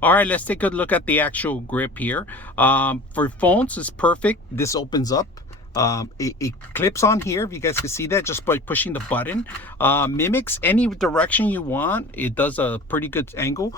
All right, let's take a look at the actual grip here. For phones, it's perfect. This opens up. It clips on here, if you guys can see that, just by pushing the button. Mimics any direction you want. It does a pretty good angle,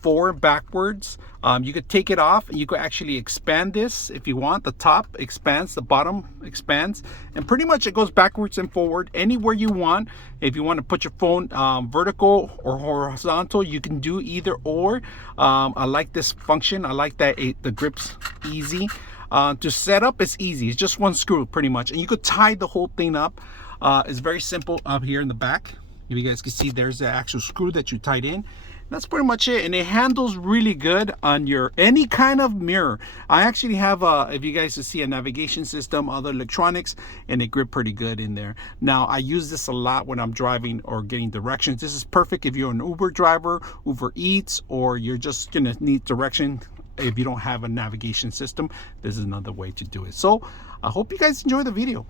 forward, backwards. You could take it off. You could actually expand this if you want. The top expands, the bottom expands, and pretty much it goes backwards and forward anywhere you want. If you want to put your phone vertical or horizontal, you can do either or. I like this function. I like that the grip's easy. To set up, it's easy. It's just one screw pretty much, and you could tie the whole thing up. It's very simple up here in the back. If you guys can see, there's the actual screw that you tied in. That's pretty much it, and it handles really good on your any kind of mirror. I actually have if you guys can see, a navigation system, other electronics, and it grip pretty good in there. Now I use this a lot when I'm driving or getting directions. This is perfect if you're an Uber driver, Uber Eats, or you're just gonna need direction. If you don't have a navigation system, this is another way to do it. So I hope you guys enjoy the video.